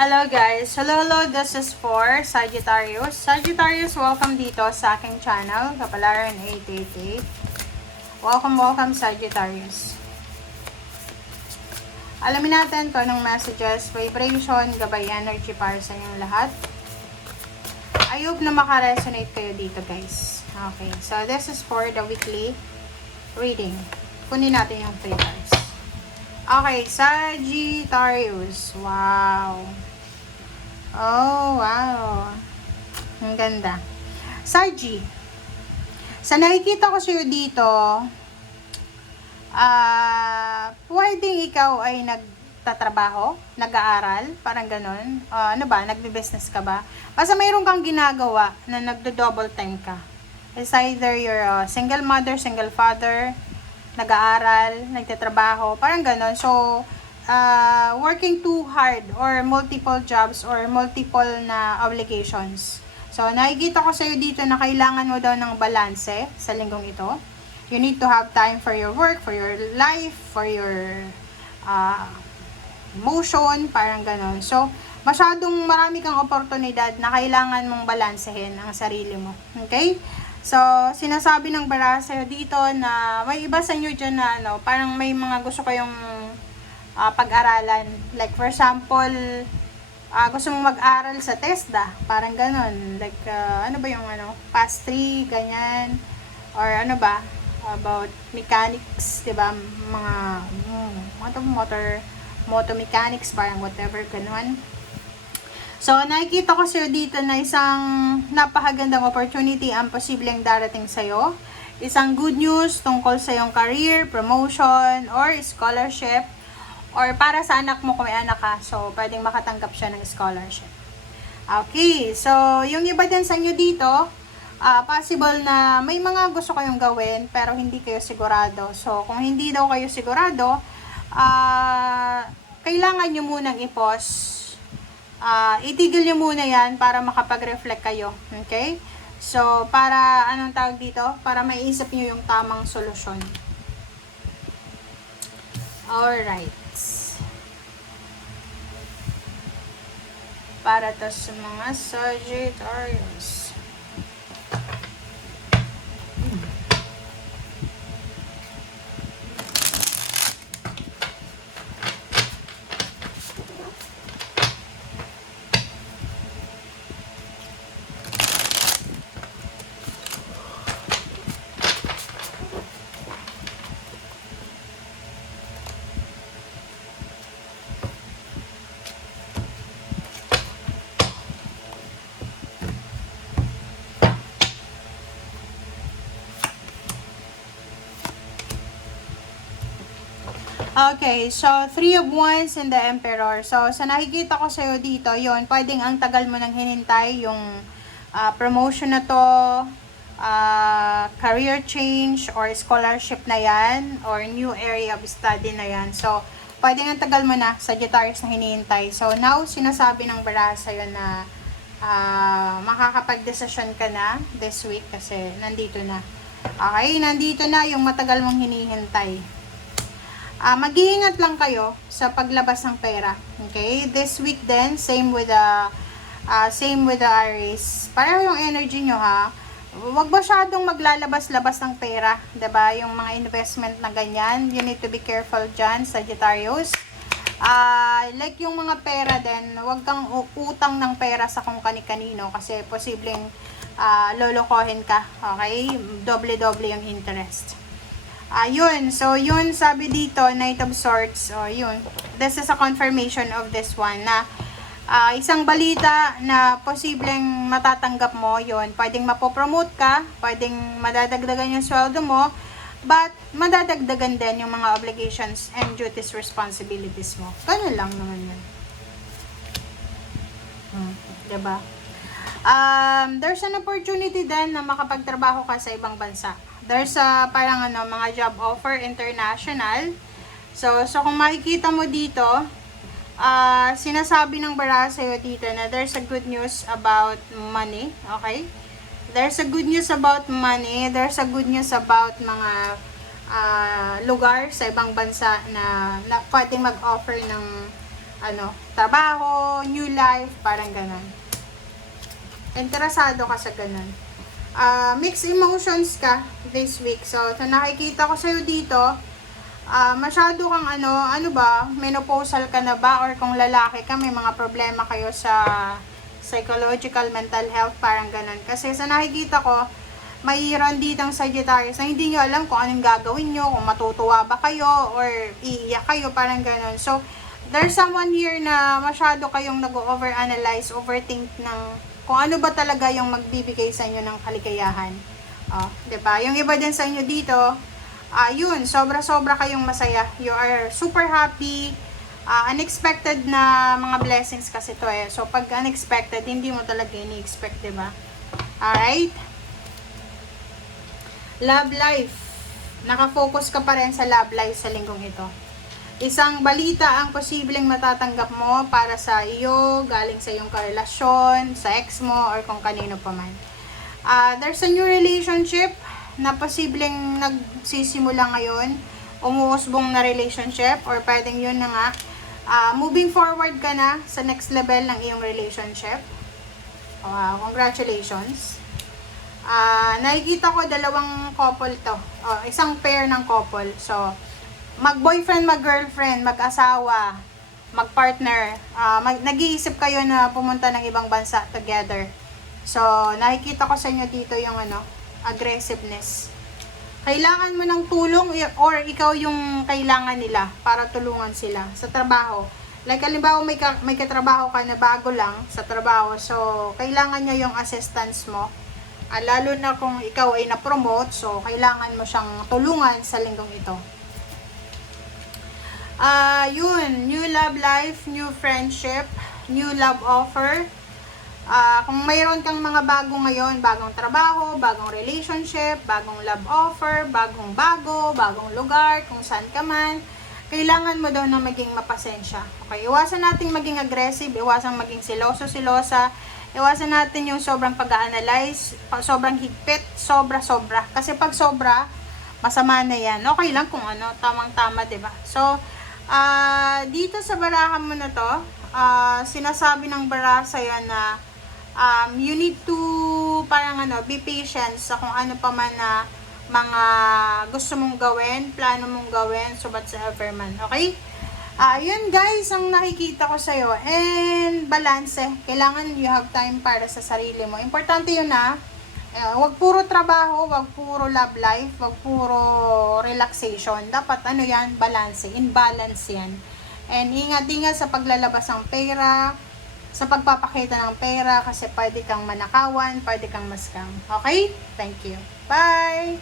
Hello guys! Hello, this is for Sagittarius. Sagittarius, welcome dito sa aking channel, Kapalaran 888. Welcome Sagittarius. Alamin natin kung anong messages, vibration, gabay energy para sa inyong lahat. I hope na makaresonate kayo dito guys. Okay, so this is for the weekly reading. Kunin natin yung 3 cards. Okay, Sagittarius. Wow. Oh, wow. Ang ganda. Sagi. Sa nakikita ko sa'yo dito, pwedeng ikaw ay nagtatrabaho, nag-aaral, parang ganun. Ano ba, nagbe-business ka ba? Basta mayroon kang ginagawa na nagdo-double time ka. It's either you're a single mother, single father, nag-aaral, nagtatrabaho, parang ganun. So, working too hard or multiple jobs or multiple na obligations. So, nakikita ko sa'yo dito na kailangan mo daw ng balanse sa linggong ito. You need to have time for your work, for your life, for your motion, parang ganun. So, masyadong marami kang oportunidad na kailangan mong balansehin ang sarili mo. Okay? So, sinasabi ng bara sa'yo dito na may iba sa inyo dyan na parang may mga gusto kayong pag-aralan. Like, for example, gusto mong mag-aral sa TESDA. Parang ganun. Like, ano ba yung past 3, ganyan. Or ano ba? About mechanics, diba? Mga, motor mechanics, parang whatever, ganun. So, nakikita ko sa'yo dito na isang napakagandang opportunity ang posibleng darating sa'yo. Isang good news tungkol sa iyong career, promotion, or scholarship. Or para sa anak mo kung may anak ka. So, pwedeng makatanggap siya ng scholarship. Okay. So, yung iba din sa inyo dito, possible na may mga gusto kayong gawin pero hindi kayo sigurado. So, kung hindi daw kayo sigurado, kailangan nyo munang i-pause. Itigil nyo muna yan para makapag-reflect kayo. Okay? So, para, anong tawag dito? Para maiisip nyo yung tamang solusyon. Alright. Para to sa mga Sagittarius. Okay, so 3 of Wands and the Emperor. So, sa nakikita ko sa'yo dito, yon pwedeng ang tagal mo nang hinintay yung promotion na to, career change, or scholarship na yan, or new area of study na yan. So, pwedeng ang tagal mo na, Sagittarius, na hinihintay. So, now, sinasabi ng bara sa'yo na makakapag-desisyon ka na this week kasi nandito na. Okay, nandito na yung matagal mong hinihintay. Mag-iingat lang kayo sa paglabas ng pera. Okay? This week din, same with the Aries. Pareho yung energy nyo ha. Huwag masyadong maglalabas-labas ng pera. 'Di ba? Yung mga investment na ganyan, you need to be careful dyan, Sagittarius. Like yung mga pera din, huwag kang utang ng pera sa kung kani-kanino kasi posibleng lolokohin ka. Okay? Doble-doble yung interest. Yun. So, yun sabi dito, Knight of Swords. Yun. This is a confirmation of this one na isang balita na posibleng matatanggap mo. Yun. Pwedeng mapopromote ka. Pwedeng madadagdagan yung sweldo mo. But, madadagdagan din yung mga obligations and duties, responsibilities mo. Ganun lang naman yun. Diba? There's an opportunity din na makapagtrabaho ka sa ibang bansa. There's parang mga job offer international. So kung makikita mo dito, sinasabi ng bara sa'yo dito na there's a good news about money. Okay? There's a good news about money. There's a good news about mga lugar sa ibang bansa na pwedeng mag-offer ng trabaho, new life, parang ganun. Interesado ka sa ganun. Mixed emotions ka this week. So nakikita ko sa'yo dito, masyado kang ano ba, menopausal ka na ba, or kung lalaki ka, may mga problema kayo sa psychological, mental health, parang ganun. Kasi sa nakikita ko, mayroon ditong Sagittarius na hindi nyo alam kung anong gagawin nyo, kung matutuwa ba kayo, or iiyak kayo, parang ganun. So, there's someone here na masyado kayong nag-overanalyze, overthink ng kung ano ba talaga yung magbibigay sa inyo ng kaligayahan. Diba? Yung iba din sa inyo dito, yun, sobra-sobra kayong masaya. You are super happy. Unexpected na mga blessings kasi to eh. So, pag unexpected, hindi mo talaga ini-expect, diba? Alright? Love life. Nakafocus ka pa rin sa love life sa linggong ito. Isang balita ang posibleng matatanggap mo para sa iyo, galing sa iyong karelasyon, sa ex mo, or kung kanino pa man. There's a new relationship na posibleng nagsisimula ngayon, umuusbong na relationship, or pwedeng yun na nga, moving forward ka na sa next level ng iyong relationship. Congratulations. Nakikita ko dalawang couple to, isang pair ng couple. So, mag-boyfriend, mag-girlfriend, mag-asawa, mag-partner, nag-iisip kayo na pumunta ng ibang bansa together. So, nakikita ko sa inyo dito yung aggressiveness. Kailangan mo ng tulong, or ikaw yung kailangan nila para tulungan sila sa trabaho. Like, halimbawa may katrabaho ka na bago lang sa trabaho, so kailangan niya yung assistance mo. Lalo na kung ikaw ay na-promote, so kailangan mo siyang tulungan sa linggong ito. Yun, new love life, new friendship, new love offer. Kung mayroon kang mga bago ngayon, bagong trabaho, bagong relationship, bagong love offer, bagong lugar, kung saan ka man, kailangan mo daw na maging mapasensya. Okay, iwasan nating maging aggressive, iwasan maging silosa, iwasan natin yung sobrang pag-analyze, sobrang higpit, sobra. Kasi pag sobra, masama na yan. Okay lang kung tamang-tama, diba? So, dito sa barahan mo na to, sinasabi ng bara sa'yo na you need to parang be patient sa kung ano pa man na mga gusto mong gawin, plano mong gawin, so whatsoever man. Okay? Yun guys, ang nakikita ko sa'yo. And balance. Kailangan you have time para sa sarili mo. Importante yun wag puro trabaho, wag puro love life, wag puro relaxation. Dapat yan, balance, in balance yan. And ingat sa paglalabas ng pera, sa pagpapakita ng pera, kasi pwede kang manakawan, pwede kang ma-scam. Okay? Thank you. Bye!